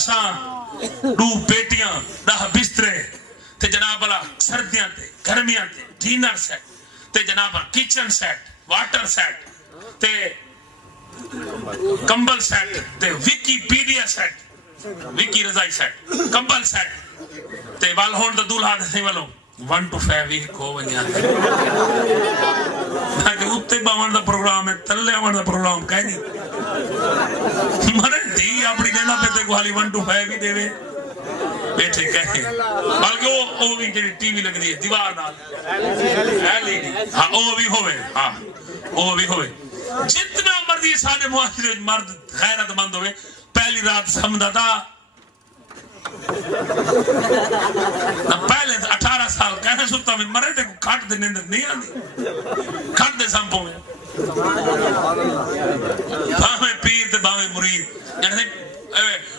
اساں 2 پیٹیاں 10 بسترے تے جناب والا سردیاں تے گرمیاں تے ڈنر سیٹ تے جناب کچن سیٹ واٹر سیٹ تے کمبل سیٹ تے ویکیپیڈیا سیٹ وکی رضائی سیٹ کمبل سیٹ تے وال ہون دا دولہا دے والو 1 to 5 ویک ہو ونیا کہ اتے باون دا پروگرام ہے تلے آون دا پروگرام کہہ نہیں مرے دی اپنی کہنا پہ تے کو حالی 1 to 5 ہی دے وے بیٹھے کہے بلکہ وہ بھی جنہی ٹی وی لگ دی ہے دیوار نال ہاں وہ بھی ہوئے ہاں وہ بھی ہوئے جتنا مرضی سارے معاشرے مرد غیرت مند ہوئے پہلی رات سمجھا تھا پہلے 18 سال کہنے سکتا میں مرے تھے کھٹ دے نیندر نہیں آنی کھٹ دے سمپوں میں باہمیں پیر تے باہمیں مرید